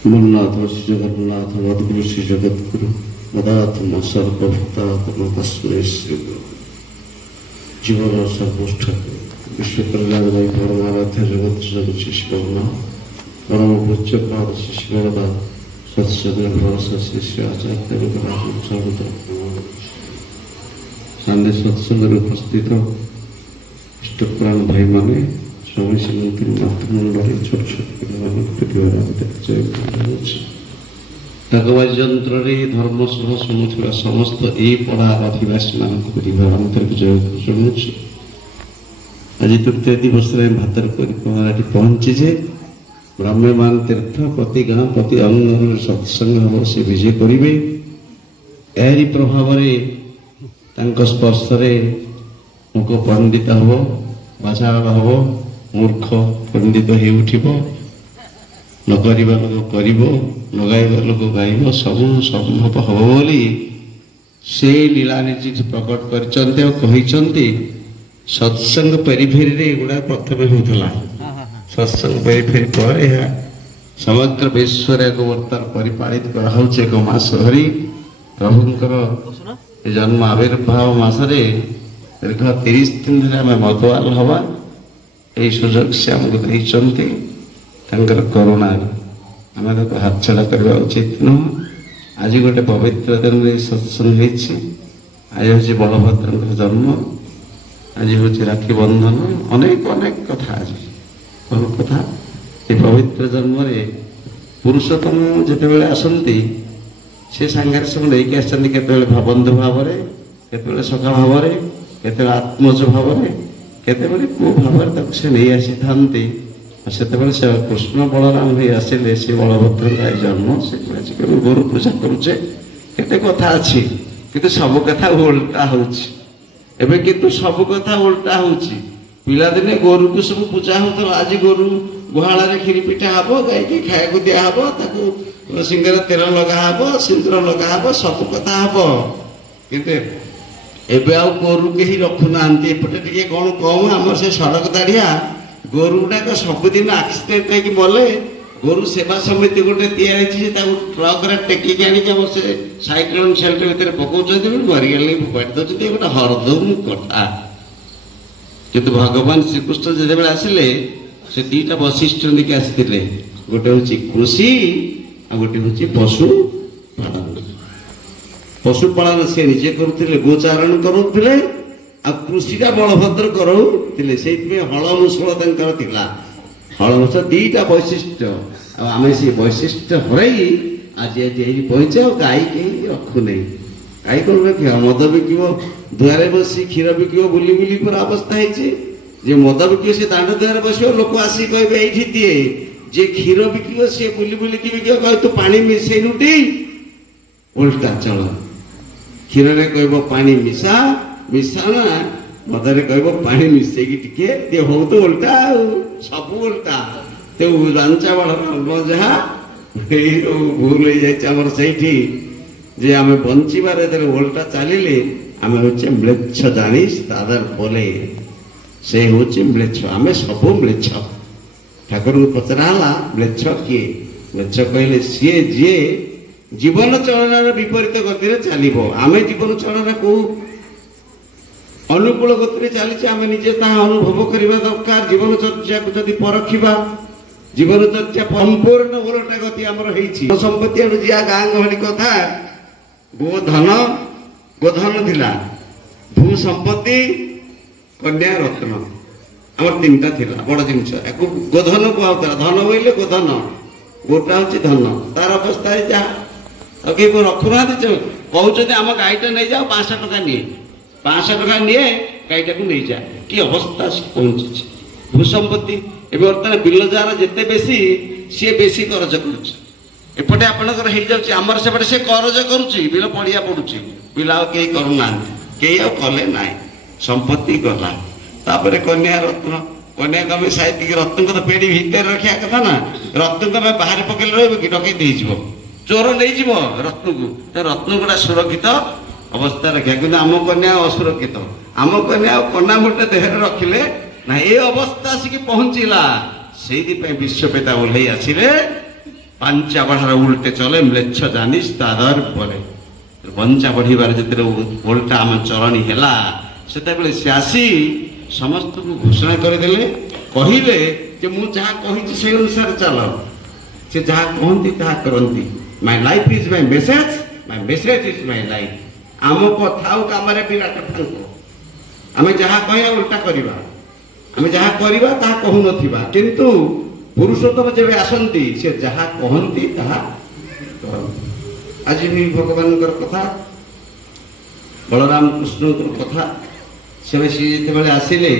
मन्नाथ श्री जगन्नाथ मधुगुरु श्री जगद्गुरु मदात्म सर्वभूतात्म तस्मै श्री जीवन सर्वोष्ठ विश्व कल्याणमय परमाराध्य जगत जगत शिवना परम पूज्य पाद शिष्यदा सत्संग भरोसा शिष्य आचार्य सामने सत्संग उपस्थित इष्टप्राण भाई माने स्वामी श्रीमती मातृमंडल छोट छोट यंत्र धर्मसह शुणुवा समस्त ए पढ़ार अधिवासी मानक आंतरिक जय शुणुची आज तृतीय दिवस भातर परिक्रमा पहुंचीजे ब्रह्ममान तीर्थ प्रति गाँ प्रति अंग सत्संग हम से विजय करेंगे एरी प्रभाव स्पर्श मुख पंडित हम भाषा हम मूर्ख पंडित हो न करवा लोक कर न गाइबा लोक गाइब सब संभव हम बोली से लीलानीति प्रकट कर सत्संग पेरीफेरी गुड़ा प्रथम होता सत्संग पेरीफेरी पर समग्र विश्व बर्तमान परिपालित एक मास धरी प्रभुंकर जन्म आविर्भाव मसरे दीर्घ 30 दिन धरे आम मदवाल हवा यही सुजोग से आमको देते करुणा आम हाथ छड़ा करवा उचित नुह आज गोटे पवित्र दिन सत्संग आज हूँ बलभद्र जन्म आज हूँ राखी बंधन अनेक अनेक कथा आज बहुत कथा ये पवित्र जन्म पुरुषोत्तम जिते आसती से सांगे सब लेकिन आसते बंधु भाव के सखा भाव के आत्मज भाव केते को भाव से नहीं आसी था से कृष्ण बलराम भी आसिले से बलभद्र जन्म से गुरु पूजा करुचे केते कथा अच्छी कि सब कथा उल्टा होची एबे किंतु सब कथा उल्टा होची पिलादिने गोरु को सब पूजा होता आज गोरु गुहाल खीरी पिठा हम गाय की खाया दिया हम सिंगर तेल लगा हम सिंदूर लगा हम सब कथा हम किंतु एबे आ गोरु कहीं रखुना एपटे कौन कम आम से सड़क दाढ़िया गोरु गुड़ाक सबुदिन आक्सीडेट होगी मले गोरु सेवा समिति गोटे ट्रक टेकिक आम से साइक्लोन सेल्टर भितर पकाउं मरीगले फोपाड़ी दौरान गोटे हरदम कथा किंतु भगवान श्रीकृष्ण जो आसिले से दीटा वैशिष्ट लेकिन आसी गोटे हूँ कृषि आ गोटे हूँ पशुपालन पशुपालन सी निजे करुले गोचारण करुले कृषिटा बलभद्र करुले से हल मुसल हल मुसल दीटा वैशिष्ट आम से वैशिष्ट हरई आज पहुंचे गाई कहीं रखुना गाई कौन रख मद बिक दुआरे बसी क्षीर बिक बुली बुली पूरा अवस्था है मद बिक से दांड दुआरे बस लोक आसी कहे ये दिए जे क्षीर बिक सी बुली बुली बिक कह तू पा मिसेनु टी उल्टा चल क्षीर कह पानी मिसा मिसा ना मदरे कह पानी मिसेकी टे हो तो उल्टा सब उल्टा तो रांचा बड़ जहाँ भूल हो जामर से आम बचार उल्टा चलिए आम हूँ म्लेच्छ जानी तादर बोले से हूँ म्लेच्छ आम सब म्लेच्छ ठाकुर को पचराला म्लेच्छ किए म्लेच्छ कहले सी जी जीवन चलन विपरीत गति चलो आम जीवन चलन को अनुकूल गति चली आम निजे अनुभव करने दरकार जीवन चर्चा को जब परखा जीवन चर्चा संपूर्ण उलटा गति आमर संपत्ति आड़ जा गाँ गहली कथा गोधन थिला भू संपत्ति कन्या रत्न आम 3टा थिला बड़ जिनस गोधन कहला धन बोले गोधन गोटा हूँ धन तार अवस्था है जहाँ कहीं रखुना कहते आम गाईटा नहीं जाओ 500 टका निए 500 टका निए गाईटा को नहीं जाए कि अवस्था पहुंची भू संपत्ति एवं बर्तमान बिल जार जिते बेसी सी बेसी करज करपटे आपंकर आमर सेपटे से करज करुच्ची बिल पड़िया पड़ुची बिल कहीं करूना कहीं कले ना संपत्ति गला तापर कन्या रत्न कन्या को आम साइड रत्न को तो पेड़ी भितर रखा कथा ना रत्न को आम बाहर पकड़े रही कि डकैत हो चोर नहीं रत्न को रत्न गुड़ा सुरक्षित अवस्था रखा कि आम कन्या असुरक्षित आम कन्या कन्या गोटे देहरे रखिले ना ये अवस्था आसिक पहुंचला से विश्वपेता ओह्ल आसिले ପାଞ୍ଚା ବଢ଼ାର ଉଲ୍ଟେ ଚଲେ ମ୍ଲେଚ୍ଛ ଜାନିସ୍ ତାଦର ବଳେ। ପଞ୍ଚା ବଢ଼ିବାର ଯେତେବେଳେ ଓଲଟା ଆମ ଚଳଣି ହେଲା ସେତେବେଳେ ସେ ଆସି ସମସ୍ତଙ୍କୁ ଘୋଷଣା କରିଦେଲେ, କହିଲେ ଯେ ମୁଁ ଯାହା କହିଛି ସେଇ ଅନୁସାରେ ଚାଲ। ସେ ଯାହା କହନ୍ତି ତାହା କରନ୍ତି। My life is my message, my message is my life. ଆମ କଥା ଆଉ କାମରେ ବିରାଟ ଫାଙ୍କ। ଆମେ ଯାହା କହିବା ଓଲଟା କରିବା, ଆମେ ଯାହା କରିବା ତାହା କହୁନଥିବା। କିନ୍ତୁ ପୁରୁଷୋତ୍ତମ ଯେବେ ଆସନ୍ତି ସେ ଯାହା କହନ୍ତି ତାହା କରନ୍ତି। ଆଜି ବି ଭଗବାନଙ୍କର କଥା, ବଳରାମ କୃଷ୍ଣଙ୍କର କଥା, ସେ ଯେତେବେଳେ ଆସିଲେ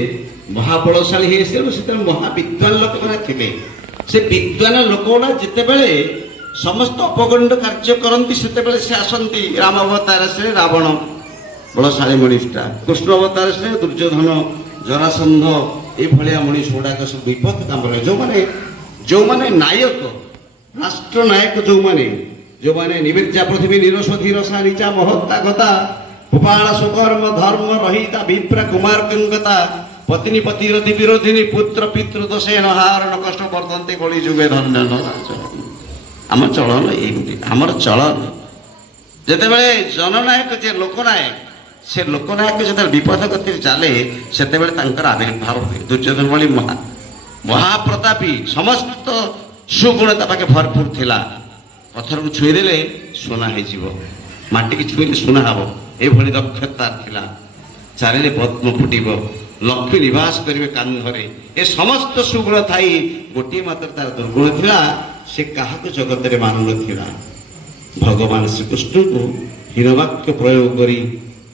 ମହାବଳଶାଳୀ ହେଇ ଆସିଲେ ସେତେବେଳେ ମହାବିଦ୍ୱାନ ଲୋକମାନେ ଥିଲେ। ସେ ବିଦ୍ୱାନ ଲୋକଗୁଡ଼ା ଯେତେବେଳେ ସମସ୍ତ ଅପଗଣ୍ଡ କାର୍ଯ୍ୟ କରନ୍ତି ସେତେବେଳେ ସେ ଆସନ୍ତି। ରାମ ଅବତାର ସେ ରାବଣ ବଳଶାଳୀ ମଣିଷଟା, କୃଷ୍ଣ ଅବତାର ସେ ଦୁର୍ଯ୍ୟୋଧନ ଜରାସନ୍ଧ ଏଇଭଳିଆ ମଣିଷ ଗୁଡ଼ାକ ସବୁ ବିପଦ କାମରେ। ଯେଉଁମାନେ ନାୟକ, ରାଷ୍ଟ୍ର ନାୟକ, ଯେଉଁମାନେ ନିବିର୍ଜା ପୃଥିବୀ ନିରସ ଧୀରସା ନିଚା ମହତ୍ତା ଗତା ଭୂପାଳ ସୁକର୍ମ ଧର୍ମ ରହିତା ବିପ୍ରା କୁମାର କିଙ୍ଗତା ପତ୍ନୀ ପତିରତି ବିରୋଧିନୀ ପୁତ୍ର ପିତୃ ଦୋଷେ ନହାରଣ କଷ୍ଟ ବର୍ତ୍ତନ୍ତେ କଳି ଯୁଗେ ଧନ୍ୟ। ଆମ ଚଳନ ଏଇମିତି, ଆମର ଚଳନ ଯେତେବେଳେ ଜନନାୟକ ଯେ ଲୋକନାୟକ, ସେ ଲୋକନାୟକ ଯେତେବେଳେ ବିପଦ ଗତିରେ ଚାଲେ ସେତେବେଳେ ତାଙ୍କର ଆବିର୍ଭାବ ହୁଏ। ଦୁର୍ଯ୍ୟୋଧନ ଭଳି ମହାପ୍ରତାପୀ, ସମସ୍ତ ସୁଗୁଣ ତା ପାଖେ ଭରପୁର ଥିଲା। ପଥରକୁ ଛୁଇଁଦେଲେ ସୁନା ହେଇଯିବ, ମାଟିକି ଛୁଇଁଲେ ସୁନା ହବ, ଏଇଭଳି ଦକ୍ଷତା ଥିଲା। ଚାରିଲେ ପଦ୍ମ ଫୁଟିବ, ଲକ୍ଷ୍ମୀ ନିବାସ କରିବେ କାନ୍ଧରେ। ଏ ସମସ୍ତ ସୁଗୁଣ ଥାଇ ଗୋଟିଏ ମାତ୍ର ତାର ଦୁର୍ଗୁଣ ଥିଲା, ସେ କାହାକୁ ଜଗତରେ ମାନୁନଥିଲା। ଭଗବାନ ଶ୍ରୀକୃଷ୍ଣଙ୍କୁ ହୀନବାକ୍ୟ ପ୍ରୟୋଗ କରି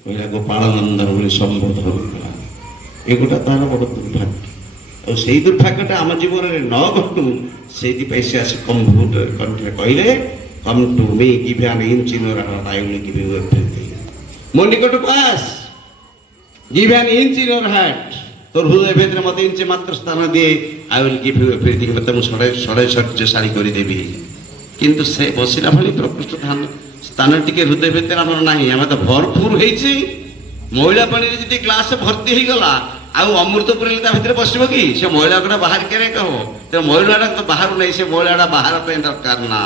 କହିଲା ଗୋପାଳ ନନ୍ଦନ ବୋଲି ସମ୍ବୋଧନ କଲା। ଏଗୁଟା ତାର ବଡ଼ ଦୁର୍ଭାଗ୍ୟ। ଆଉ ସେଇ ଦୁର୍ଭାଗ୍ୟଟା ଆମ ଜୀବନରେ ନ ଘଟୁ ସେଇଥିପାଇଁ ସେ ଆସି କଣ୍ଠରେ କହିଲେ, come to me, give an inch in your heart, I will give you everything. ମୋ ନିକଟକୁ ଆସ, give an inch in your heart, তোর হৃদয় ভেতরে মতো ইঞ্চে মাত্র স্থান দিয়ে I will give you everything, মতো ମୁଁ শক্তিশালী କରିଦେବି। କିନ୍ତୁ ସେ ବସିଲା ଭଳି ପ୍ରକୃଷ୍ଟ ସ୍ଥାନ ଟିକେ ହୃଦୟ ଭିତରେ ଆମର ନାହିଁ। ଆମେ ତ ଭରପୁର ହେଇଛି। ମଇଳା ପାଣିରେ ଯଦି ଗ୍ଲାସ ଭର୍ତ୍ତି ହେଇଗଲା ଆଉ ଅମୃତ ପୁରେଇଲେ ତା ଭିତରେ ବସିବ କି? ସେ ମଇଳା ଗୁଡ଼ା ବାହାର କେରେ ହବ? ତେଣୁ ମଇଳାଟା ତ ବାହାରୁ ନାହିଁ, ସେ ମଇଳାଟା ବାହାର ପାଇଁ ଦରକାର ନା।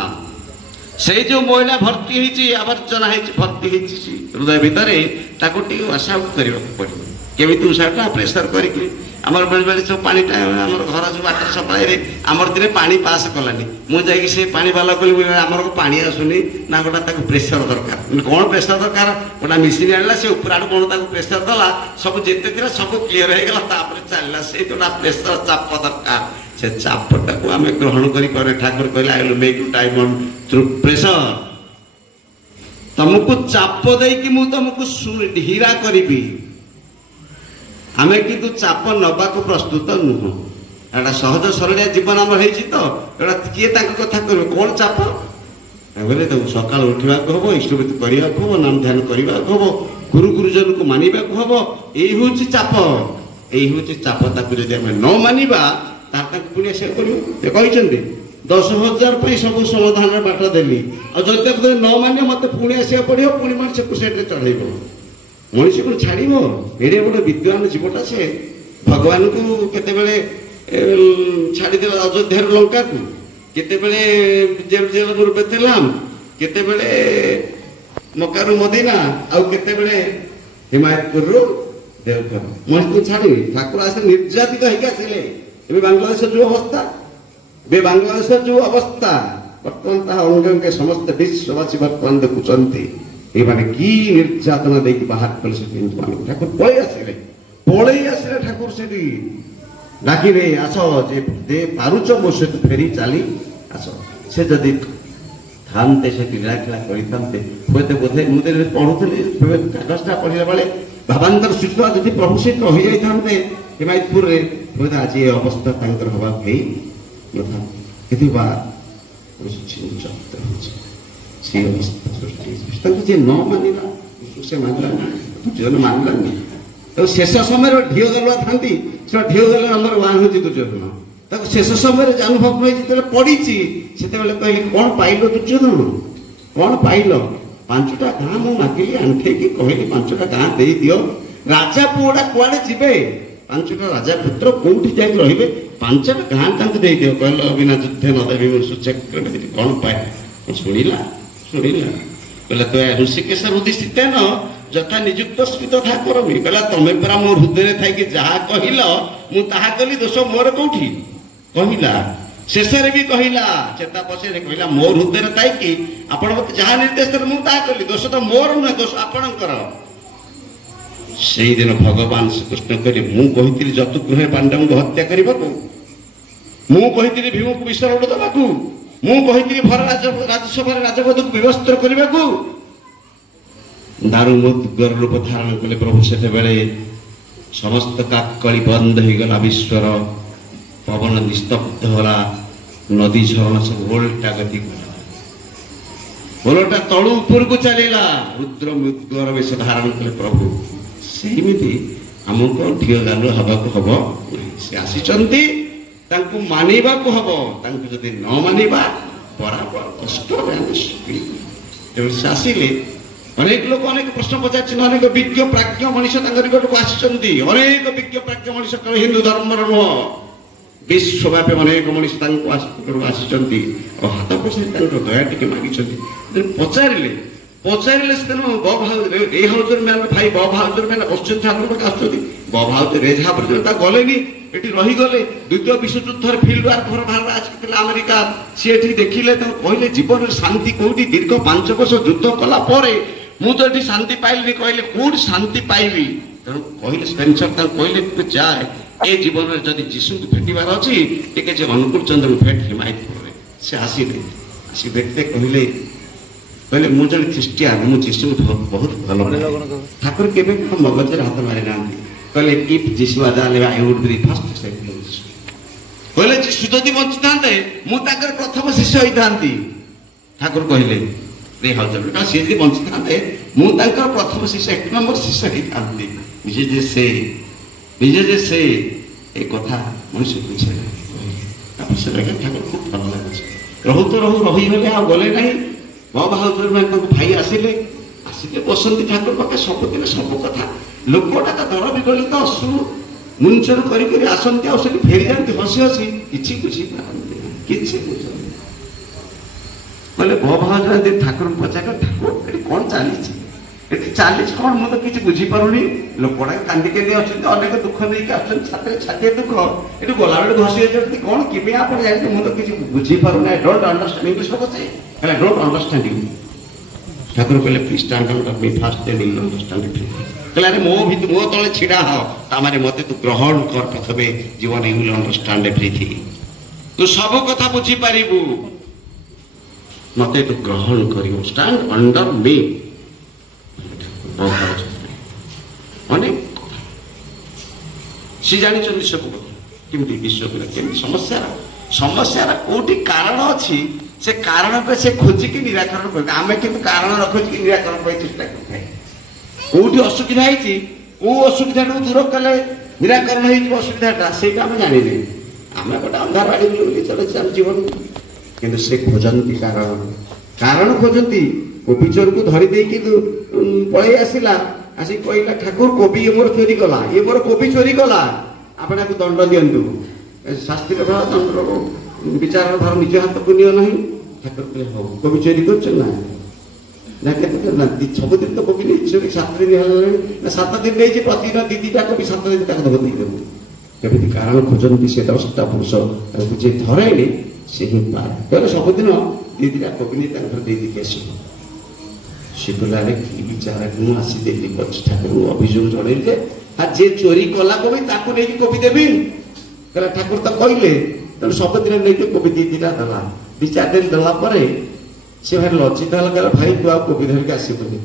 ସେଇ ଯୋଉ ମଇଳା ଭର୍ତ୍ତି ହେଇଛି, ଆବର୍ଜନା ହେଇଛି, ଭର୍ତ୍ତି ହେଇଛି ହୃଦୟ ଭିତରେ, ତାକୁ ଟିକେ ୱାଶ ଆଉଟ୍ କରିବାକୁ ପଡ଼ିବ। କେମିତି ଉଷାଟା ପ୍ରେସର କରିକି ଆମର ବେଳେବେଳେ ସବୁ ପାଣିଟା ଆମର ଘର ସବୁ ୱାଟର ସପ୍ଲାଇରେ ଆମର ଦିନେ ପାଣି ପାସ୍ କଲାନି। ମୁଁ ଯାଇକି ସେ ପାଣି ବାଲା କହିଲି ଆମର ପାଣି ଆସୁନି ନା, ଗୋଟା ତାକୁ ପ୍ରେସର ଦରକାର। କ'ଣ ପ୍ରେସର ଦରକାର? ଗୋଟା ମେସିନ୍ ଆଣିଲା, ସେ ଉପର ଆଡ଼ୁ କ'ଣ ତାକୁ ପ୍ରେସର ଦେଲା, ସବୁ ଯେତେ ଥିଲା ସବୁ କ୍ଲିୟର ହେଇଗଲା, ତାପରେ ଚାଲିଲା। ସେଇ ଯୋଉଟା ପ୍ରେସର ଚାପ ଦରକାର, ସେ ଚାପଟାକୁ ଆମେ ଗ୍ରହଣ କରିପାରେ। ଠାକୁର କହିଲେ I will make you diamond through pressure. ତମକୁ ଚାପ ଦେଇକି ମୁଁ ତମକୁ ହୀରା କରିବି। ଆମେ କିନ୍ତୁ ଚାପ ନେବାକୁ ପ୍ରସ୍ତୁତ ନୁହଁ। ଏଟା ସହଜ ସରଳିଆ ଜୀବନ ଆମର ହେଇଛି ତ, ଏଟା କିଏ ତାଙ୍କ କଥା କରିବ? କ'ଣ ଚାପ? କହିଲେ ତାକୁ ସକାଳୁ ଉଠିବାକୁ ହବ, ଇଷ୍ଟବୃତ୍ତି କରିବାକୁ ହବ, ନାମ ଧ୍ୟାନ କରିବାକୁ ହବ, ଗୁରୁ ଗୁରୁଜନକୁ ମାନିବାକୁ ହବ। ଏଇ ହେଉଛି ଚାପ, ଏଇ ହେଉଛି ଚାପ। ତାକୁ ଯଦି ଆମେ ନ ମାନିବା ତାହେଲେ ତାକୁ ପୁଣି ଆସିବାକୁ ପଡ଼ିବ। ସେ କହିଛନ୍ତି 10,000 ପାଇଁ ସବୁ ସମାଧାନର ବାଟ ଦେଲି, ଆଉ ଯଦି ତାକୁ ନ ମାନିବ ମୋତେ ପୁଣି ଆସିବାକୁ ପଡ଼ିବ, ପୁଣି ମଣିଷକୁ ସେଠାରେ ଚଢ଼େଇବ। ମଣିଷ କ'ଣ ଛାଡ଼ିବ? ଏଡ଼େ ବଡ଼ ବିଦ୍ୱାନ ଜୀବଟା ସେ ଭଗବାନଙ୍କୁ କେତେବେଳେ ଛାଡ଼ିଦେଲା ଅଯୋଧ୍ୟାରୁ ଲଙ୍କାକୁ, କେତେବେଳେ ଜେରୁଜେଲମରୁ ବେଥେଲହେମ୍, କେତେବେଳେ ମକାରୁ ମଦିନା, ଆଉ କେତେବେଳେ ହିମାୟତପୁରରୁ ଦେଓଘର। ମଣିଷକୁ ଛାଡ଼ିବେ? ଠାକୁର ଆସିଲେ ନିର୍ଯାତିତ ହେଇକି ଆସିଲେ। ଏବେ ବାଂଲାଦେଶର ଯେଉଁ ଅବସ୍ଥା, ବର୍ତ୍ତମାନ ତାହା ଅଙ୍ଗେ ଅଙ୍ଗେ ସମସ୍ତେ ବିଶ୍ୱବାସୀ ବର୍ତ୍ତମାନ ଦେଖୁଛନ୍ତି। ଏମାନେ କି ନିର୍ଯାତନା ଦେଇକି ବାହାର କଲେ ସେଠି ଠାକୁର ପଳେଇ ଆସିଲେ ଠାକୁର ସେଠି ଡାକିଲେ, ଆସ ଯେ ପାରୁଛ ମୋ ସହିତ ଫେରି ଚାଲି ଆସ। ସେ ଯଦି ଥାନ୍ତେ ସେଠି ଲିଳାଖିଳା କରିଥାନ୍ତେ ହୁଏତ ବୋଧେ ମୁଁ ପଢୁଥିଲି କାଗଜଟା ପଢିଲା ବେଳେ ଭାବାନ୍ତର ସୂଚନା ଯଦି ପ୍ରଭୁ ସହିତ ରହିଯାଇଥାନ୍ତେ ହିମାୟତପୁରରେ, ହୁଏତ ଆଜି ଏ ଅବସ୍ଥା ତାଙ୍କର ହବାକୁ ହେଇ ନଥାନ୍ତେ। କିନ୍ତୁ ବା ସେଇ ଅବସ୍ଥା ସୃଷ୍ଟି ତାଙ୍କୁ ଯିଏ ନ ମାନିଲା, ସେ ମାନିଲାନି, ଦୁର୍ଯ୍ୟୋଧନ ମାନିଲାନି। ତାକୁ ଶେଷ ସମୟରେ ଢିଅ ଗାଲୁଆ ଥାନ୍ତି, ସେ ଢିଅ ଗାଲୁଆ ନମ୍ବର 1 ହେଉଛି ଦୁର୍ଯ୍ୟୋଧନ। ତାକୁ ଶେଷ ସମୟରେ ଅନୁଭବ ହୋଇ ଯେତେବେଳେ ପଡ଼ିଛି ସେତେବେଳେ କହିଲେ, କ'ଣ ପାଇଲ ଦୁର୍ଯ୍ୟୋଧନ? କ'ଣ ପାଇଲ? 5ଟା ଗାଁ ମୁଁ ମାଗିଲି, ଆଣ୍ଠେଇକି କହିଲି 5ଟା ଗାଁ ଦେଇଦିଅ। ରାଜା ପୁଅଟା କୁଆଡ଼େ ଯିବେ? ପାଞ୍ଚଟା ରାଜା ପୁତ୍ର କୋଉଠି ଯାଇକି ରହିବେ, ପାଞ୍ଚଟା ଗାଁ ତାଙ୍କୁ ଦେଇଦିଅ। କହିଲ ବିନା ଯୁଦ୍ଧେ ନ ଦେବି ମୁଁ ସୁଚକ୍ରବର୍ତ୍ତୀ କଣ ପାଏ? ଶୁଣିଲା କହିଲା ତ ଋଷିକେଶ ହୃଦିସ୍ଥିତେନ ଯଥା ନିଯୁକ୍ତ ସ୍ମିତ ତଥା କରମି। କହିଲା ତମେ ପରା ମୋ ହୃଦୟରେ ଥାଇକି ଯାହା କହିଲ ମୁଁ ତାହା କଲି, ଦୋଷ ମୋର କୋଉଠି? କହିଲା ଶେଷରେ ବି କହିଲା, ଚେତା ପଛରେ କହିଲା ମୋ ହୃଦୟରେ ଥାଇକି ଆପଣ ମତେ ଯାହା ନିର୍ଦ୍ଦେଶ ଦେଲେ ମୁଁ ତାହା କଲି, ଦୋଷ ତ ମୋର ନୁହେଁ, ଦୋଷ ଆପଣଙ୍କର। ସେଇଦିନ ଭଗବାନ ଶ୍ରୀକୃଷ୍ଣ କହିଲେ ମୁଁ କହିଥିଲି ଯତୁଗୃହେ ପାଣ୍ଡବଙ୍କୁ ହତ୍ୟା କରିବାକୁ, ମୁଁ କହିଥିଲି ଭୀମକୁ ବିଷରୋଡ଼ ଦେବାକୁ, ମୁଁ କହିଥିଲି ଭର ରାଜସଭାରେ ରାଜପଦକୁ ବିବସ୍ତ୍ର କରିବାକୁ। ଦାରୁମୁଦ୍ଗର ରୂପ ଧାରଣ କଲେ ପ୍ରଭୁ। ସେତେବେଳେ ସମସ୍ତ କାକଳି ବନ୍ଦ ହେଇଗଲା, ବିଶ୍ୱର ପବନ ନିସ୍ତବ୍ଧ ହେଲା, ନଦୀ ଝରଣା ସବୁ ଓଲଟା ଗତି କଲା, ଓଲଟା ତଳୁ ଉପରକୁ ଚାଲିଲା। ରୁଦ୍ର ମୁଦ୍ଗର ବେଶ ଧାରଣ କଲେ ପ୍ରଭୁ। ସେମିତି ଆମକୁ ଢିଅ ଗାଲୁ ହବାକୁ ହବ ନାହିଁ। ସେ ଆସିଛନ୍ତି, ତାଙ୍କୁ ମାନିବାକୁ ହବ, ତାଙ୍କୁ ଯଦି ନ ମାନିବା ବରାବର କଷ୍ଟ ଆମେ ତେଣୁ ସେ ଆସିଲେ। ଅନେକ ଲୋକ ଅନେକ ପ୍ରଶ୍ନ ପଚାରିଛନ୍ତି, ଅନେକ ବିଜ୍ଞ ପ୍ରାଜ୍ଞ ମଣିଷ ତାଙ୍କ ନିକଟକୁ ଆସିଛନ୍ତି। ଅନେକ ବିଜ୍ଞ ପ୍ରାଜ୍ଞ ମଣିଷ ହିନ୍ଦୁ ଧର୍ମର ନୁହଁ, ବିଶ୍ୱବ୍ୟାପୀ ଅନେକ ମଣିଷ ତାଙ୍କୁ ଆସିଛନ୍ତି ଆଉ ହାତ ପୋଷାଇ ତାଙ୍କର ଦୟା ଟିକେ ମାଗିଛନ୍ତି। ପଚାରିଲେ ସେଦିନ ଏ ହାଉଜର ମ୍ୟାନ ଭାଇ ହାଉଜର ମ୍ୟାନ ବସୁଛନ୍ତି, ଠାକୁର ପାଖେ ଆସୁଛନ୍ତି। ହାଉଜର ଯାହା ପର୍ଯ୍ୟନ୍ତ ତା ଗଲେନି, ଏଠି ରହିଗଲେ। ଦ୍ୱିତୀୟ ବିଶ୍ୱଯୁଦ୍ଧରେ ଫିଲ୍ଡ ୱାର୍ ଘର ବାହାରେ ଆସିଥିଲା ଆମେରିକା, ସିଏ ଏଠି ଦେଖିଲେ, ତାଙ୍କୁ କହିଲେ ଜୀବନରେ ଶାନ୍ତି କୋଉଠି? ଦୀର୍ଘ 5 ବର୍ଷ ଯୁଦ୍ଧ କଲା ପରେ ମୁଁ ତ ଏଠି ଶାନ୍ତି ପାଇଲିନି। କହିଲେ କୋଉଠି ଶାନ୍ତି ପାଇବି? ତେଣୁ କହିଲେ ସ୍ପେନ୍ସର ତାଙ୍କୁ କହିଲେ ତୁ ଯାଏ, ଏ ଜୀବନରେ ଯଦି ଯୀଶୁଙ୍କୁ ଭେଟିବାର ଅଛି ଟିକେ ଯେ ଅନୁକୂଳ ଚନ୍ଦ୍ରଙ୍କୁ ଭେଟ ହିମାୟତପୁରରେ। ସେ ଆସିଲେ, ଆସି ଦେଖତେ କହିଲେ ମୁଁ ଜଣେ ଖ୍ରୀଷ୍ଟିଆନ, ମୁଁ ଯୀଶୁଙ୍କୁ ବହୁତ ଭଲ ପାଏ। ଠାକୁର କେବେ ମଗଜରେ ହାତ ମାରି ନାହାନ୍ତି। କହିଲେ ଇଫ୍ ଯୀଶୁ as alive I would be the first disciple of ଯୀଶୁ। କହିଲେ ଯୀଶୁ ଯଦି ବଞ୍ଚିଥାନ୍ତେ ମୁଁ ତାଙ୍କର ପ୍ରଥମ ଶିଷ୍ୟ ହେଇଥାନ୍ତି। ଠାକୁର କହିଲେ ସିଏ ଯଦି ବଞ୍ଚିଥାନ୍ତେ ମୁଁ ତାଙ୍କର ପ୍ରଥମ ଶିଷ୍ୟ, 1 ନମ୍ବର ଶିଷ୍ୟ ହେଇଥାନ୍ତି। ନିଜେ ଯେ ସେ ଏ କଥା ମଣିଷ ବୁଝେ। ଠାକୁର ଖୁବ୍ ଭଲ ଲାଗୁଛି। ରହୁ ତ ରହିଗଲେ, ଆଉ ଗଲେ ନାହିଁ। ତାଙ୍କ ଭାଇ ଆସିଲେ ବସନ୍ତି ଠାକୁର ପାଖେ ସବୁଦିନ ସବୁ କଥା। ଲୋକଟା ତା ଦର ବିଗଳିତ ଅଶ୍ରୁ ମୁଞ୍ଚନ କରି ଆସନ୍ତି, ଆଉ ସେଠି ଫେରିଯାନ୍ତି ହସି ହସି, କିଛି ବୁଝିପାରନ୍ତି କିଛି ବୁଝନ୍ତି। କହିଲେ ଠାକୁରଙ୍କୁ ପଚାରିଲେ ଠାକୁର ଏଠି କ'ଣ ଚାଲିଛି? ଏଠି ଚାଲିଛି କ'ଣ ମୁଁ ତ କିଛି ବୁଝିପାରୁନି। ଲୋକଟା କାନ୍ଦି କାନ୍ଦି ଅଛନ୍ତି, ଅନେକ ଦୁଃଖ ନେଇକି ଆସୁଛନ୍ତି, ଛାତିରେ ଛାତିଏ ଦୁଃଖ। ଏଠି ଗଲାବେଳେ ଘଷି ହେଇଯାଉଛନ୍ତି, କ'ଣ କେବେ ଆପଣ ଜାଣିଛନ୍ତି? ମୁଁ ତ କିଛି ବୁଝିପାରୁନି। ଆଇ ଡୋଣ୍ଟ ଅଣ୍ଡରଷ୍ଟାଣ୍ଡ ଇଂଲିଶ କହୁଛି। କହିଲେ ଡୋଣ୍ଟ ଅଣ୍ଡରଷ୍ଟାଣ୍ଡ ୟୁ। ଠାକୁର କହିଲେ please stand on me first then you understand it. କହିଲେ ଆରେ ମୋ ତଳେ ଛିଡ଼ା ହ, ତାମାନେ ମତେ ତୁ ଗ୍ରହଣ କର ପ୍ରଥମେ, ଜୀବନ ୟୁ ୱିଲ୍ ଅଣ୍ଡରଷ୍ଟାଣ୍ଡ ଏଭ୍ରିଥିଙ୍ଗ। ତୁ ସବୁ କଥା ବୁଝିପାରିବୁ, ମତେ ତୁ ଗ୍ରହଣ କରିବୁ। ଷ୍ଟାଣ୍ଡ ଅଣ୍ଡର ମି। ଅନେକ ସେ ଜାଣିଛନ୍ତି ସବୁ କଥା, କେମିତି ବିଶ୍ୱ କେମିତି ସମସ୍ୟାର କୋଉଠି କାରଣ ଅଛି, ସେ କାରଣକୁ ସେ ଖୋଜିକି ନିରାକରଣ କରିବେ। ଆମେ କିନ୍ତୁ କାରଣ ନ ଖୋଜିକି ନିରାକରଣ ପାଇଁ ଚେଷ୍ଟା କରିଥାଏ। କୋଉଠି ଅସୁବିଧା ହେଇଛି, କୋଉ ଅସୁବିଧାଟାକୁ ଦୂର କଲେ ନିରାକରଣ ହେଇଯିବ ଅସୁବିଧାଟା, ସେଇଟା ଆମେ ଜାଣିନେ। ଆମେ ଗୋଟେ ଅନ୍ଧାର ବାଡ଼ି ବୁଲି ଚଲେଇଛି ଆମ ଜୀବନକୁ। କିନ୍ତୁ ସେ ଖୋଜନ୍ତି କାରଣ ଖୋଜନ୍ତି। କୋବି ଚୋରକୁ ଧରି ଦେଇକି ପଳେଇ ଆସିଲା, ଆସିକି କହିଲା ଠାକୁର କୋବି ମୋର ଚୋରି କଲା, ମୋର କୋବି ଚୋରି କଲା, ଆପଣ ତାକୁ ଦଣ୍ଡ ଦିଅନ୍ତୁ। ଶାସ୍ତ୍ରୀୟ ଭାବ ଦଣ୍ଡର ବିଚାରର ଭାର ନିଜ ହାତକୁ ନିଅ ନାହିଁ। ଠାକୁର କହିଲେ ହଉ, କୋବି ଚୋରି କରୁଛ ନା? ସବୁଦିନ ତ କୋବି ନେଇଛି, 7 ଦିନ ହେଲାଣି ନା 7 ଦିନ ନେଇଛି, ପ୍ରତିଦିନ 2-2ଟା କୋବି 7 ଦିନ ତାକୁ ଧରି ଦେବୁ। କେମିତି କାରଣ ଖୋଜନ୍ତି ସେ 10ଟା ପୁରୁଷ, ତାକୁ ଯିଏ ଧରେନି ସେ ହିଁ ପାଏ। କହିଲେ ସବୁଦିନ 2-2ଟା କୋବି ନେଇ ତାଙ୍କ ଘରେ ଦେଇଦେଇକି ଆସିବ। ସେ କହିଲା କି ବିଚାର ମୁଁ ଆସିଦେଲି ଠାକୁରଙ୍କୁ ଅଭିଯୋଗ ଜଣେଇଲି ଯେ ଯିଏ ଚୋରି କଲା କୋବି ତାକୁ ନେଇକି କୋବି ଦେବି। କହିଲା ଠାକୁର ତ କହିଲେ, ତେଣୁ ସବୁଦିନ ନେଇକି କୋବି 2-2ଟା ଦେଲା। 2-4 ଦିନ ଦେଲା ପରେ ସେ ଭାରି ଲଜ୍ଜିତ ହେଲା। କହିଲା ଭାଇ ତୁ ଆଉ କୋବି ଧରିକି ଆସିବୁନି,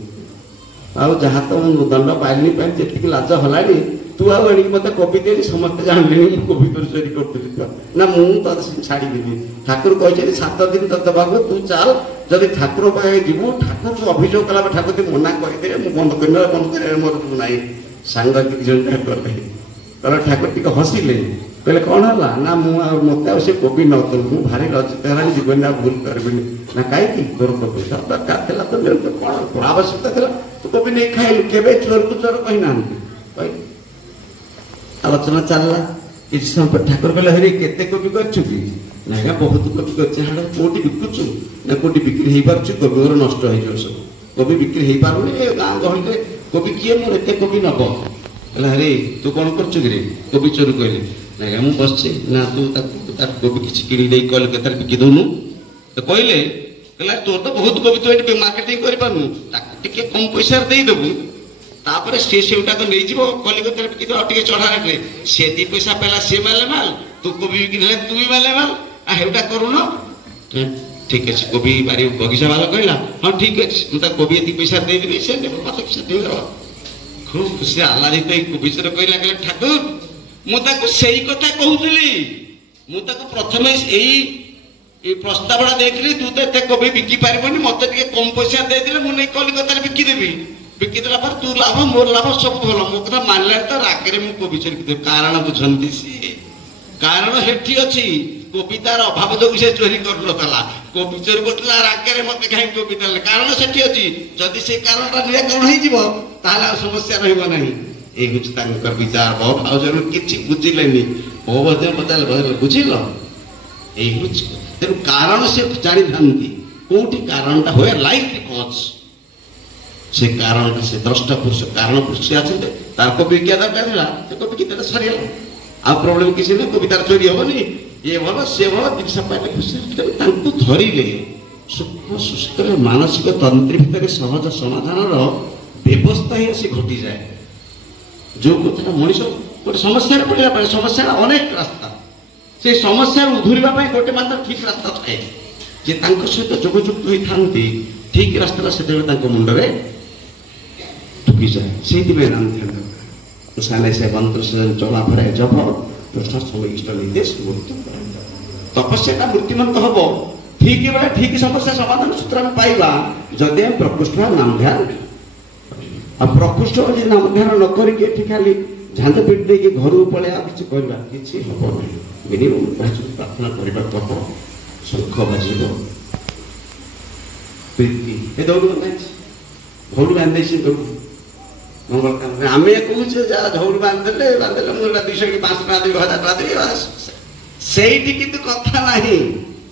ଆଉ ଯାହା ତ ମୁଁ ଦଣ୍ଡ ପାଇଲିନି ପାଇଁ ଯେତିକି ଲାଜ ହେଲାଣି, ତୁ ଆଉ ଏଣିକି ମତେ କୋବି ଦେଲି, ସମସ୍ତେ ଜାଣିଲେଣି ମୁଁ କୋବି ତୋର ଚୋରି କରୁଥିଲି। ନା ମୁଁ ତ ଛାଡ଼ିବିନି। ଠାକୁର କହିଛନ୍ତି 7 ଦିନ ତ ଦେବାକୁ, ତୁ ଚାଲ। ଯଦି ଠାକୁର ପାଖରେ ଯିବୁ, ଠାକୁରଙ୍କୁ ଅଭିଯୋଗ କଲା ଠାକୁର ମନା କରିଦେଲେ ମୁଁ ବନ୍ଦ କରିବା ମୋର ତୁ ନାହିଁ। ସାଙ୍ଗ 2 ଜଣ କଲେ। କହିଲା ଠାକୁର ଟିକେ ହସିଲେ, କହିଲେ କ'ଣ ହେଲା? ନା ମୁଁ ଆଉ ମତେ ଆଉ ସେ କୋବି ନ ଦେବୁ, ମୁଁ ଭାରି ଲଜ୍ଜିତ ହେଲାଣି, ଜୀବନରେ ଆଉ ଭୁଲ କରିବିନି। ନା କାହିଁକି? ତୋର କୋବି ଦରକାର ଥିଲା ତ, କ'ଣ ଆବଶ୍ୟକତା ଥିଲା, ତୁ କୋବି ନେଇ ଖାଇଲୁ। କେବେ ଚୋରକୁ ଚୋର କହିନାହାନ୍ତି। आलोचना चलला किसी समय पर ठाकुर कहले हरि केते कवि करछु कि ना बहुत कवि करछि हाड़ कोटी बिकुछु ना कोटी बिक्री हेई पारछु कवि और नष्ट हो जाय सब कवि बिक्री हेई पारुनी गाँ गहल रे कवि किए मोर एते कवि नब कहले हरि तू कोन करछु कि रे कवि चोर कहले ना मु बसछि ना तू तार कवि किछि किणी देई कहले केते बिकी दोनु तो कहले कहला तोर तो बहुत कवि तू एटी मार्केटिंग करि पारनु ताके टिके कम पैसा देई देबु तापर सेटा तो नहीं जीव कलिकता बिकी दो टिके चढ़ा रे से दी पैसा पहला से माले माल तू कवि बिकी देले तू भी माले माल आ हेटा करूनो ठीक है कवि बारी बगीचा वाला कहला हां ठीक है मु ता कवि एती पैसा दे देबी से ने मत पैसा दे दो खूब खुशी आलादी तो कवि से कहला कहला ठाकुर मु ताको सेही कथा कहउतली मु ताको प्रथमे एई प्रस्तावटा देखली तू तो एते कवि बिकी पारिबनी मते टिके कम पैसा दे देले मु नै कलिकता बिकी देबी बिकी देला पर तू लाभ मोर लाभ सब भल मो कथा मानला तो रागरे मु कवि चोरी कारण बुझंती सी कारण हेठी अछि कवितार अभाव जो से चोरी करनतला कवि चोरी करतला रागरे मते काहे कवि देले कारण सेठी अछि जदि से कारणटा निराकरण होई जीवो ताला समस्या रहइबो नाही ए गुछ तांकर विचार बहुत आ जरूर किछि बुझिलेनी ओ बजे बदल बुझिलो ए गुछ तेनु कारण से जानि धांती कोठी कारणटा होय लाइक द कॉज से कारण से दृष्टा पुरुष कारण पुरुष से आछे तार कवि क्या दरकार था से कवि किते सरिया आ प्रॉब्लम किसी ने कवितार चोरी होबनी ये भल से भल दिशा पाइले खुशी तांकु धरिले सूक्ष्म सुस्तर मानसिक तंत्र भितर सहज समाधान रो व्यवस्था ही से घटी जाए जो कथा मनीष गोटे समस्या पड़िला पर समस्या अनेक रास्ता से समस्या उधुरिबा पय गोटे मात्र ठीक रास्ता थाए जे तांको सहित जोगजुक्त होई थांती ठीक रास्ता से तांको मुंडरे टुकी जाए से नाम ध्यान साले से मंत्र से चला फरे जप प्रश्न समय इष्ट निर्देश मृत्यु तपस्या मूर्तिमंत हम ठीक बेले ठीक समस्या समाधान सूत्र में पाइबा जदि हम प्रकृष्ट नाम ध्यान आ प्रकृष्ट जी नाम ध्यान न करके खाली झांझ पीट दे घर पड़े किसी करवा किसी हम ना मिनिमम प्रार्थना करवा तप शंख बाजिब प्रीति ए दौड़ भौड़ बांधे मंगल काम आम कहूँ झौड़ बांधे मुझे 200 कि 500 टका देवी 1000 टका देवी से कितु कथा ना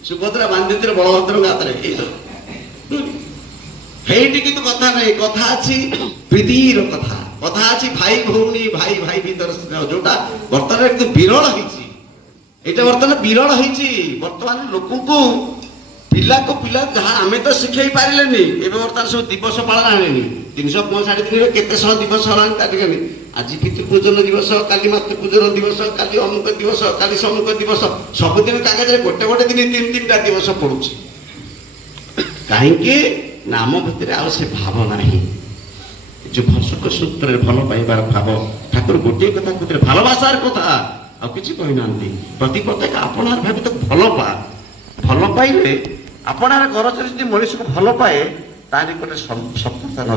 सुभद्रा बांधे बलभद्र हाथ में कितु कथा ना कथा अच्छी प्रीतिर कथा कथा अच्छी भाई भौणी भाई भाई भीतर जोटा बर्तमान एकदम विरल होता बर्तमान विरल होता लोक पिला को पिला जहाँ आम तो शिखे पारे बर्तमान सब दिवस पालन आने 365 दिन केते सह दिवस हलानी आज पितृपूजन दिवस काली मातृपूजन दिवस काली अमुक दिवस काली समुक दिवस सबुदिन कागज गोटे गोटे दिन 3-3टा दिवस पड़ुछि कहीं नाम भितर आ भाव ना जो सुख सूत्र भल पाइबार भाव ठाकुर गोटे कथा कहते भालबासार कथा आ किसी कहना प्रति प्रत्येक आपणार भाव तो भल पाइले आपणार घर चली मनीष को भल पाए तारी गोटे सफलता न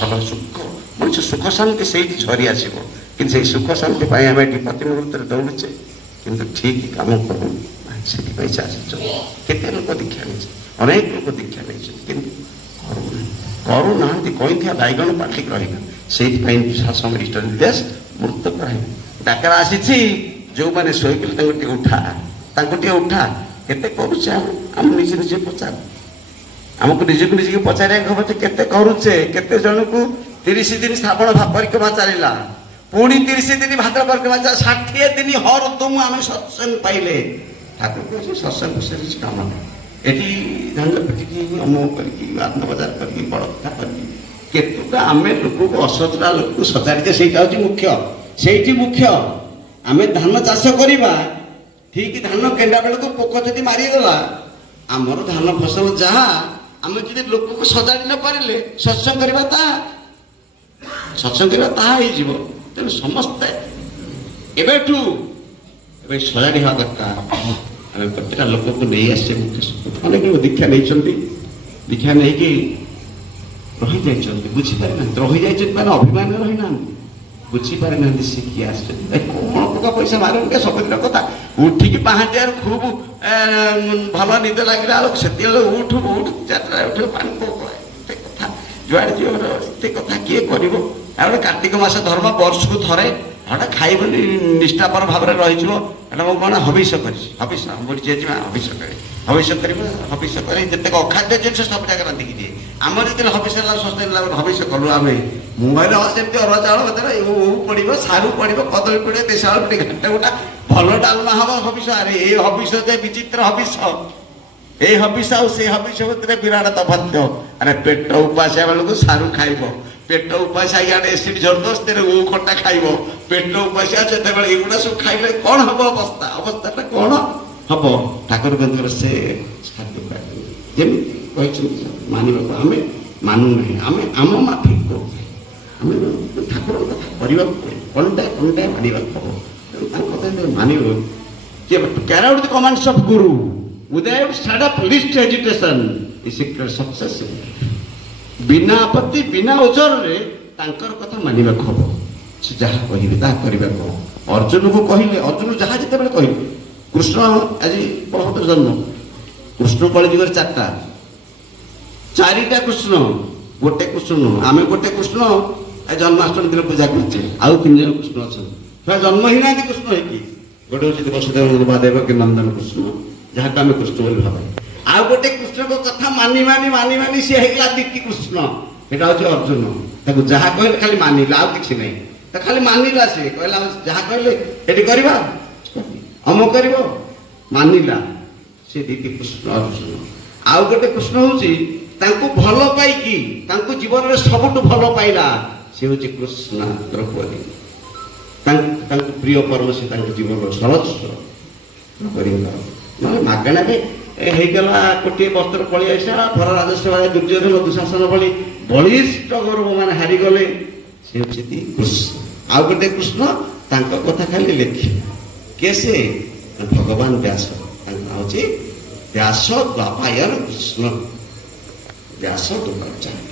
भल सुख मनुष्य सुख शांति से झरी आसो कि सुख शांति आम ये प्रति मुहूर्त दौड़े कि ठीक कम करूँ से केते लोक दीक्षा नहीं अनेक लोक दीक्षा नहीं करूना कही बैगण पार्टी रहा से समय इष्ट निर्देश मृत कर डाकरा आसी जो मैंने शोक उठा केते करुचे आम निजे निजे पचार आमको निजक निजे पचार हम केते करुचे केते जन को 30 दिन श्रावण परिक्रमा चलला पुणी 30 दिन भाद्र परिक्रमा 60 दिन हर तुम आम सत्संग पाइले ठाकुर सत्संग से काम एटी धान पिटिकी अमुक करके आत्मबाजार करके बड़ कथा करके केतुका आम लोक को असतरा लोक को सजाड़े से मुख्य आम धान चाष करवा ठीक धान केंडा बेल को पोक जदि मारिगला आमर धान फसल जहाँ आम जो लोक को सजाड़ी न पारे सत्संग करवा तेणु समस्ते एवं सजाड़ी हवा दरकार प्रत्येक लोक को नहीं आसे अनेक लोग दीक्षा नहीं दीक्षा नहीं रही जाइए बुझीपारे ना रही जाइए अभिमान रही ना बुझीपारे ना शिखी आस कौन पका पैसा मार सबुदिन कथा उठिकी पहाटियार खूब भल निद लगे से उठ उठ 4टा उठ पानी कथा जुआड़े जीवन कथा किए कर कार्तिक मास धर्म वर्ष को थे ଏଟା ଖାଇବନି ନିଷ୍ଠାପର ଭାବରେ ରହିଯିବ। ଏଟା ମୁଁ କ'ଣ ହବିଷ କରିଛି, ହବିଷ ମୁଁ ଜେଜେମା ହବିଷ କରେ, ହବିଷ କରିବ, ହବିଷ କରି ଯେତେକ ଅଖାଦ୍ୟ ଜିନିଷ ସବୁ ଜାଗା ରାନ୍ଧିକି ଦିଏ। ଆମର ଯେତେବେଳେ ହବିଷ ହେଲା ସ୍ୱସ୍ତି ହେଲା ହବିଷ କଲୁ ଆମେ, ମୁଁ କହିଲି ହଁ ସେମିତି ଅରୁଆ ଚାଉଳ ଭିତରେ ପଡ଼ିବ, ସାରୁ ପଡ଼ିବ, କଦଳୀ ପଡ଼ିବ, ଦେଶୀ ଆଳୁ ପଡ଼ିବ, ଘାଣ୍ଟ ଗୋଟା ଭଲ ଡାଲମା ହବ ହବିଷ। ଆରେ ଏଇ ହବିଷ ଯେ ବିଚିତ୍ର ହବିଷ, এই হবিষ ଆଉ সেই হবিষ ভিতরে বিরাট তফাৎ। আরে পেট উপাসিয়া বেলକୁ সারু খাইব, পেট উপাসিয়া ইଆଡ଼େ এসিড ঝরদোস তেরে ও খটা খাইব, পেট উপাসিয়া যেତେବେଳେ এগুলা সব খাইলে কোন হব অবস্থা, অবস্থাটা কোন হব? ঠাকুর গন্ধর সে খাদ্য যেମିତି କହିଛନ୍ତି ମାନିବାକୁ ଆମେ ମାନୁ ନାହିଁ, ଆମେ ଆମ ମାଫିକ କରୁଛେ, ଆମେ ଠାକୁରଙ୍କ କଥା କରିବାକୁ ପଡ଼ିବ, କଣଟା ମାନିବାକୁ ହବ, ତାଙ୍କ କଥା ମାନିବ। Carry out the commands of Guru without start up least hesitation is secret success. ବିନା ଆପତ୍ତି ବିନା ଓଜରରେ ତାଙ୍କର କଥା ମାନିବାକୁ ହବ, ସେ ଯାହା କହିବେ ତାହା କରିବାକୁ ହବ। ଅର୍ଜୁନକୁ କହିଲେ, ଅର୍ଜୁନ ଯାହା ଯେତେବେଳେ କହିଲେ, କୃଷ୍ଣ ଆଜି ବଳଭଦ୍ର ଜନ୍ମ, କୃଷ୍ଣ କଳିଯୁଗରେ ଚାରିଟା କୃଷ୍ଣ, ଗୋଟେ କୃଷ୍ଣ ନୁହଁ। ଆମେ ଗୋଟେ କୃଷ୍ଣ ଜନ୍ମାଷ୍ଟମୀ ଦିନ ପୂଜା କରୁଛେ, ଆଉ 3 ଜଣ କୃଷ୍ଣ ଅଛନ୍ତି, ଜନ୍ମ ହିଁ ନାହାନ୍ତି କୃଷ୍ଣ ହେଇକି। ଗୋଟେ ହଉଛି ବସୁଦେବ ମହାଦେବ କି ନନ୍ଦନ କୃଷ୍ଣ, ଯାହାକୁ ଆମେ କୃଷ୍ଣ ବୋଲି ଭାବୁ। ଆଉ ଗୋଟେ କୃଷ୍ଣଙ୍କ କଥା ମାନି ମାନି ମାନି ମାନି ସିଏ ହେଇଗଲା ଦ୍ୱିତୀୟ କୃଷ୍ଣ, ସେଟା ହଉଛି ଅର୍ଜୁନ। ତାକୁ ଯାହା କହିଲେ ଖାଲି ମାନିଲା, ଆଉ କିଛି ନାହିଁ, ତା ଖାଲି ମାନିଲା। ସେ କହିଲା ଯାହା କହିଲେ ଏଠି କରିବା, ଅମ କରିବ, ମାନିଲା, ସେ ଦ୍ୱିତୀୟ କୃଷ୍ଣ ଅର୍ଜୁନ। ଆଉ ଗୋଟେ କୃଷ୍ଣ ହଉଛି ତାଙ୍କୁ ଭଲ ପାଇକି, ତାଙ୍କୁ ଜୀବନରେ ସବୁଠୁ ଭଲ ପାଇଲା, ସେ ହଉଛି କୃଷ୍ଣ ଦ୍ରୌପଦୀ। ତାଙ୍କୁ ପ୍ରିୟ କର୍ମ ସେ ତାଙ୍କ ଜୀବନର ସର୍ବସ୍ୱ କରିଗଲା। ନହେଲେ ମାଗଣାରେ ହେଇଗଲା କୋଟିଏ ବସ୍ତ୍ର ପଳେଇ ଆସିଲା, ଭର ରାଜସେବା ଦୁର୍ଯ୍ୟୋଧନ ଦୁଶାସନ ଭଳି ବଳିଷ୍ଠ ଗୌରବ ମାନେ ହାରିଗଲେ, ସେ ହଉଛନ୍ତି କୃଷ୍ଣ। ଆଉ ଗୋଟେ କୃଷ୍ଣ ତାଙ୍କ କଥା ଖାଲି ଲେଖିଲା, କିଏ ସେ? ଭଗବାନ ବ୍ୟାସ, ତାଙ୍କ ନାଁ ହଉଛି ବ୍ୟାସ ଦ୍ୱାପାୟନ କୃଷ୍ଣ, ବ୍ୟାସ ଦ୍ୱାପାଚାର୍ଯ୍ୟ।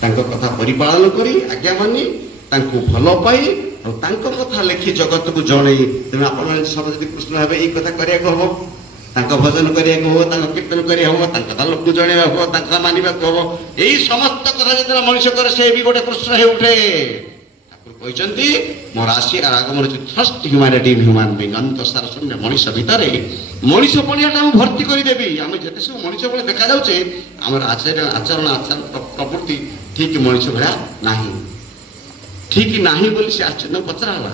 ତାଙ୍କ କଥା ପରିପାଳନ କରି ଆଜ୍ଞା ମାନି, ତାଙ୍କୁ ଭଲ ପାଇ ଆଉ ତାଙ୍କ କଥା ଲେଖି ଜଗତକୁ ଜଣେଇ। ତେଣୁ ଆପଣମାନେ ସବୁ ଯଦି କୃଷ୍ଣ ଭାବେ ଏଇ କଥା କରିବାକୁ ହବ, ତାଙ୍କ ଭଜନ କରିବାକୁ ହବ, ତାଙ୍କ କୀର୍ତ୍ତନ କରିବାକୁ ହବ, ତାଙ୍କ କଥା ଲୋକକୁ ଜଣେଇବାକୁ ହବ, ତାଙ୍କ କଥା ମାନିବାକୁ ହବ। ଏଇ ସମସ୍ତ କଥା ଯେତେବେଳେ ମଣିଷ କରେ, ସେ ବି ଗୋଟେ କୃଷ୍ଣ ହେଇ ଉଠେ। ଠାକୁର କହିଛନ୍ତି ମୋର ଆସିବାର ଆଗମନ first humanity in human being, ଅନ୍ତଃସାର ଶୂନ୍ୟ ମଣିଷ ଭିତରେ ମଣିଷ ପଣିଆଟା ମୁଁ ଭର୍ତ୍ତି କରିଦେବି। ଆମେ ଯେତେ ସବୁ ମଣିଷ ଭଳି ଦେଖାଯାଉଛେ, ଆମର ଆଚରଣ ପ୍ରବୃତ୍ତି ଠିକ୍ ମଣିଷ ଭଳିଆ ନାହିଁ, ଠିକ୍ ନାହିଁ ବୋଲି ସେ ଆଶ୍ଚର୍ଯ୍ୟ ପଚରା ହେଲା।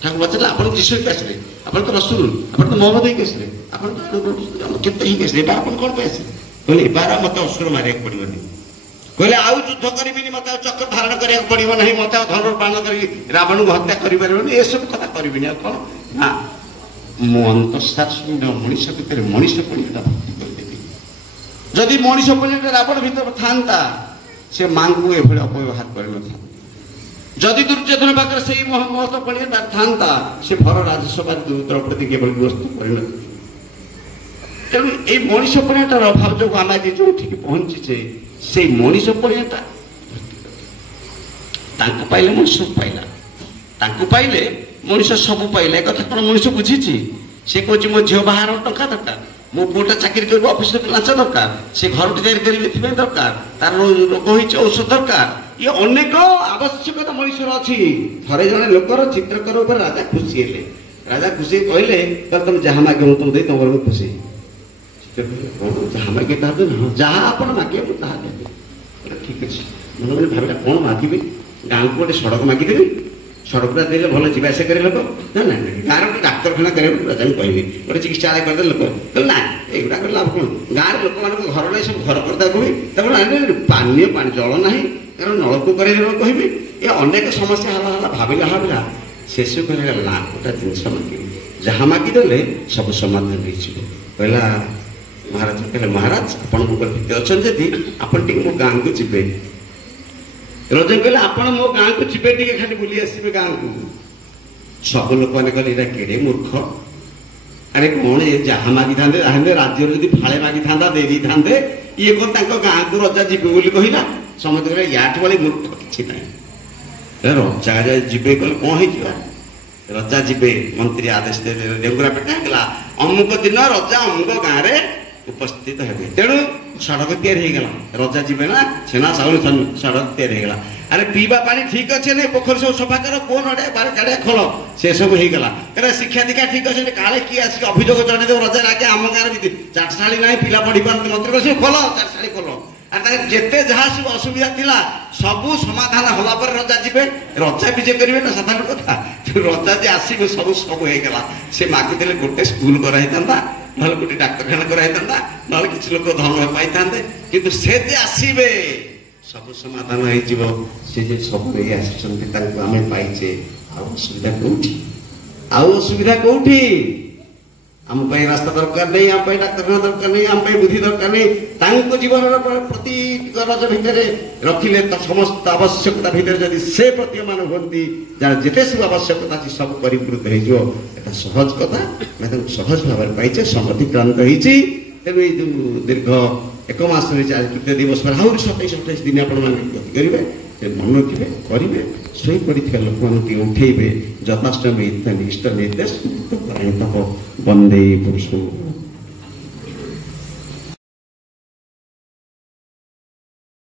ଠାକୁର ପଚାରିଲେ ଆପଣ ଯିଶୁ ହେଇକି ଆସିଲେ, ଆପଣ ତ ରସୁଲ, ଆପଣ ତ ମହମ୍ମଦ ହେଇକି ଆସିଲେ, ଆପଣ କେତେ ହେଇକି ଆସିଲେ, ଏବା ଆପଣ କ'ଣ ପାଇଁ ଆସିଲେ? କହିଲେ ଏବାର ମୋତେ ଅସୁର ମାରିବାକୁ ପଡ଼ିବନି, କହିଲେ ଆଉ ଯୁଦ୍ଧ କରିବିନି, ମୋତେ ଆଉ ଚକ୍ର ଧାରଣ କରିବାକୁ ପଡ଼ିବ ନାହିଁ, ମୋତେ ଆଉ ଧନୁର୍ବାଣ କରି ରାବଣକୁ ହତ୍ୟା କରିପାରିବନି, ଏସବୁ କଥା କରିବିନି। ଆଉ କ'ଣ ନା, ମୁଁ ଅନ୍ତଃସାର ଶୂନ୍ୟ ମଣିଷ ଭିତରେ ମଣିଷ ପଣିଆଟା ଭର୍ତ୍ତି କରିଦେବି। ଯଦି ମଣିଷ ପଣିଆଟା ରାବଣ ଭିତରେ ଥାନ୍ତା, ସେ ମାଙ୍କୁ ଏଭଳି ଅପବ୍ୟବହାର କରିନଥାନ୍ତା। ଯଦି ଦୁର୍ଯ୍ୟୋଧନ ପାଖରେ ସେଇ ମହତ ପଣିଆଟା ଥାନ୍ତା, ସେ ଭର ରାଜସଭା ଦ୍ରୌପଦୀକି ଏଭଳି ଗ୍ରସ୍ତ କରିନଥାନ୍ତା। ତେଣୁ ଏଇ ମଣିଷ ପଣିଆଟାର ଅଭାବ ଯୋଗୁଁ ଆମେ ଆଜି ଯୋଉଠିକି ପହଞ୍ଚିଛେ, ସେଇ ମଣିଷ ପଣିଆଟା ତାଙ୍କୁ ପାଇଲେ ମଣିଷ ପାଇଲା, ତାଙ୍କୁ ପାଇଲେ ମଣିଷ ସବୁ ପାଇଲା। ଏ କଥା କ'ଣ ମଣିଷ ବୁଝିଛି? ସେ କହୁଛି ମୋ ଝିଅ ବାହାର ଟଙ୍କା ଦରକାର, ମୋ ପୁଅଟା ଚାକିରି କରିବ, ଅଫିସରେ ଲାଞ୍ଚ ଦରକାର, ସେ ଘରଟି ତିଆରି କରିବେ ଏଥିପାଇଁ ଦରକାର, ତାର ରୋଗ ହେଇଛି ଔଷଧ ଦରକାର, ଇଏ ଅନେକ ଆବଶ୍ୟକତା ମଣିଷର ଅଛି। ଥରେ ଜଣେ ଲୋକର ଚିତ୍ରକର ଉପରେ ରାଜା ଖୁସି ହେଲେ, ରାଜା ଖୁସି କହିଲେ ତମେ ଯାହା ମାଗିବ ମୁଁ ତମକୁ ଦେଇ ତମର ମୁଁ ଖୁସି। ଯାହା ମାଗିବେ ତାହା ଦେବେ, ଯାହା ଆପଣ ମାଗିବେ ମୁଁ ତାହା ଦେବି। ଠିକ୍ ଅଛି। ମନେ ମନେ ଭାବିଲା କ'ଣ ମାଗିବି, ଗାଁକୁ ଗୋଟେ ସଡ଼କ ମାଗିଦେବି, ସଡ଼କଟା ଦେଲେ ଭଲ ଯିବା ଆସିବା କରିବେ ଲୋକ, ନା ନା ଗାଁରେ ଗୋଟେ ଡାକ୍ତରଖାନା କରିବାକୁ ରାଜାଙ୍କୁ କହିବି, ଗୋଟେ ଚିକିତ୍ସାଳୟ କରିଦେଲେ ଲୋକ, ନା ଏଗୁଡ଼ାକ ଲାଭ କ'ଣ? ଗାଁରେ ଲୋକମାନଙ୍କ ଘର ନାହିଁ, ସବୁ ଘର କରିଦେବାକୁ କହିବି, ତାପରେ ପାନୀୟ ପାଣି ଜଳ ନାହିଁ, କାରଣ ନଳକୂପ କରିବାକୁ କହିବି। ଏ ଅନେକ ସମସ୍ୟା ହେଲା ଭାବିଲା ଶେଷ କହିଲା ନା ଗୋଟେ ଜିନିଷ ମାଗିବି, ଯାହା ମାଗିଦେଲେ ସବୁ ସମାଧାନ ହେଇଯିବ। କହିଲା ମହାରାଜ, କହିଲେ ମହାରାଜ ଆପଣ ମୋ ଭିତରେ ଅଛନ୍ତି ଯଦି ଆପଣ ଟିକେ ମୋ ଗାଁକୁ ଯିବେ। ରଜା କହିଲେ ଆପଣ ମୋ ଗାଁକୁ ଯିବେ, ଟିକେ ଖାଲି ବୁଲି ଆସିବେ ଗାଁକୁ। ସବୁ ଲୋକମାନେ କହିଲେ ଏଇଟା କେଡ଼େ ମୂର୍ଖ, ଆରେ କ'ଣ ଯାହା ମାଗିଥାନ୍ତେ ତାହେଲେ ରାଜ୍ୟରୁ ଯଦି ଫାଳେ ମାଗିଥାନ୍ତା ଦେଇ ଦେଇଥାନ୍ତେ, ଇଏ କ'ଣ ତାଙ୍କ ଗାଁକୁ ରଜା ଯିବେ ବୋଲି କହିଲା। ସମସ୍ତେ କହିଲେ ୟାଠୁ ଭଳି ମୂର୍ଖ କିଛି ନାହିଁ। ରଜା ଯିବେ କହିଲେ କ'ଣ ହେଇଯିବ, ରଜା ଯିବେ, ମନ୍ତ୍ରୀ ଆଦେଶ ଦେଲେ, ଡେଙ୍ଗୁରା ପେଟା ହେଇଗଲା, ଅମୁକ ଦିନ ରଜା ଅମୁକ ଗାଁରେ ଉପସ୍ଥିତ ହେବେ। ତେଣୁ ସଡ଼କ ତିଆରି ହେଇଗଲା, ରଜା ଯିବେ ନା ଛେନା ଚାଉଳ ସଡ଼କ ତିଆରି ହେଇଗଲା। ଆରେ ପିଇବା ପାଣି ଠିକ ଅଛି ନା, ପୋଖରୀ ସବୁ ସଫା କର, କୂଅ ନଡ଼ିଆ ବାର କାଡ଼ିଆ ଖୋଳ, ସେ ସବୁ ହେଇଗଲା। କାରଣ ଶିକ୍ଷା ଦୀକ୍ଷା ଠିକ ଅଛି, କାଳେ କିଏ ଆସିକି ଅଭିଯୋଗ ଜଣେଇଦେବ ରଜା ଆଗେ ଆମ ଗାଁରେ ଚାଟଶାଳୀ ନାହିଁ, ପିଲା ପଢି ପାରନ୍ତି, ମନ୍ତ୍ରୀ କହିଲେ ଖୋଲ ଚାଟଶାଳୀ ଖୋଲ। আর তাকে যেতে যাহা সব অসুবিধা লা সবু সমাধান হলা পরে রজা যাবে, রজা বিজে করবে না সাধারণ কথা। রজা যে আসবে সবু সব হয়ে গেল, সে মাগিদেলে গোটে স্কুল করা হইতান্তা, নহলে গোটে ডাক্তারখানা করা হইতান্তা, নহলে কিছু লোক ধর্ম পাইথান্তে, কিন্তু সে যে আসবে সবু সমাধান হয়ে যাব। সে যে সব হয়ে আসছেন তাকে আমি পাইছে, আর অসুবিধা কোটি, আর অসুবিধা কোটি? आम रास्ता दरकार नहीं, आम डाक्तरखाना दरकार नहीं, आम बुद्धि दरकार नहीं। जीवन प्रति रज भितर रखिले समस्त आवश्यकता भितर जदि से प्रतीयमान होती जिते सब आवश्यकता अच्छी सब परिपूर्त हो, सहज कथा। सहज भाव पाइचे, समृद्धि क्रांत होती। तेणु ये जो दीर्घ एक मास तृतीय दिवस पर आहरी 27-28 दिन आपण गति करेंगे, मन रखिए करेंगे, शोई पड़ी लोक उठेबे। जताष्टमी इष्ट निर्देश वंदे पुरुष